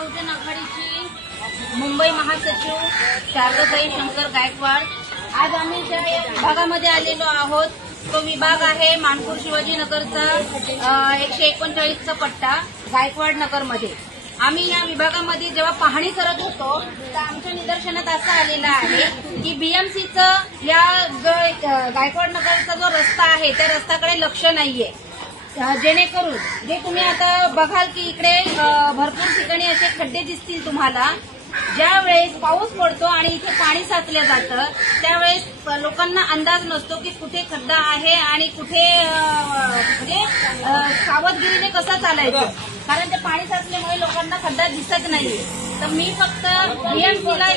बहुजन आघाडीची मुंबई महासचिव शारदाताई शंकर गायकवाड। आज आम्ही ज्या विभागामध्ये आलेलो आहोत तो विभाग आहे मानपूर शिवाजीनगरचा 139चा पट्टा गायकवाड नगरमध्ये। आम्ही या विभागामध्ये जेव्हा पाहणी करत होतो तर आमच्या निदर्शनात असं आलेलं आहे की बीएमसीचं या जो गायकवाड नगरचा जो रस्ता आहे त्या रस्त्याकडे लक्ष नाहीये, जेणेकरून जे तुम्ही आता बघाल की इकडे भरपूर ठिकाणी असे खड्डे दिसतील तुम्हाला। ज्या वेळेस पाऊस पडतो आणि इथे पाणी साचलं जातं त्यावेळेस लोकांना अंदाज नसतो की कुठे खड्डा आहे आणि कुठे म्हणजे सावधगिरीने कसं चालायचं, कारण ते पाणी साचल्यामुळे लोकांना खड्डा दिसत नाही। तर मी फक्त बीएमसीला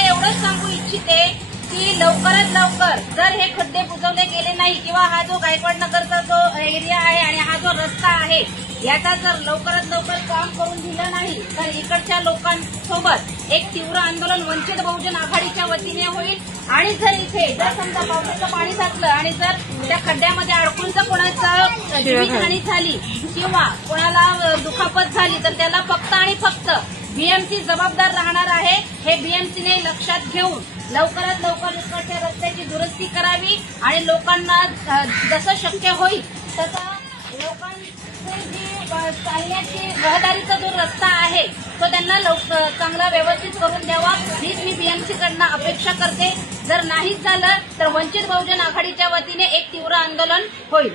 एवढंच सांगू इच्छिते की लवकरात लवकर जर हे खड्डे बुजवले गेले नाही किंवा हा जो गायकवाड नगरचा जो एरिया आहे आणि हा जो रस्ता आहे याचा जर लवकरात लवकर काम करून दिलं नाही तर इकडच्या लोकांसोबत एक तीव्र आंदोलन वंचित बहुजन आघाडीच्या वतीने होईल। आणि जर इथे जर समजा पावसाचं पाणी साचलं आणि जर त्या खड्ड्यामध्ये अडकून जर कोणाचा जीवितहानी झाली किंवा कोणाला दुखापत झाली तर त्याला फक्त आणि फक्त बीएमसी जबाबदार राहणार आहे। हे बीएमसीने लक्षात घेऊन लवकरात लवकर इकडच्या रस्त्याची दुरुस्ती करावी आणि लोकांना जसं शक्य होईल तसा लोकांची जी चालण्याची रहदारीचा जो रस्ता आहे तो त्यांना चांगला व्यवस्थित करून द्यावा हीच मी बीएमसीकडनं अपेक्षा करते। जर नाहीच झालं तर वंचित बहुजन आघाडीच्या वतीने एक तीव्र आंदोलन होईल।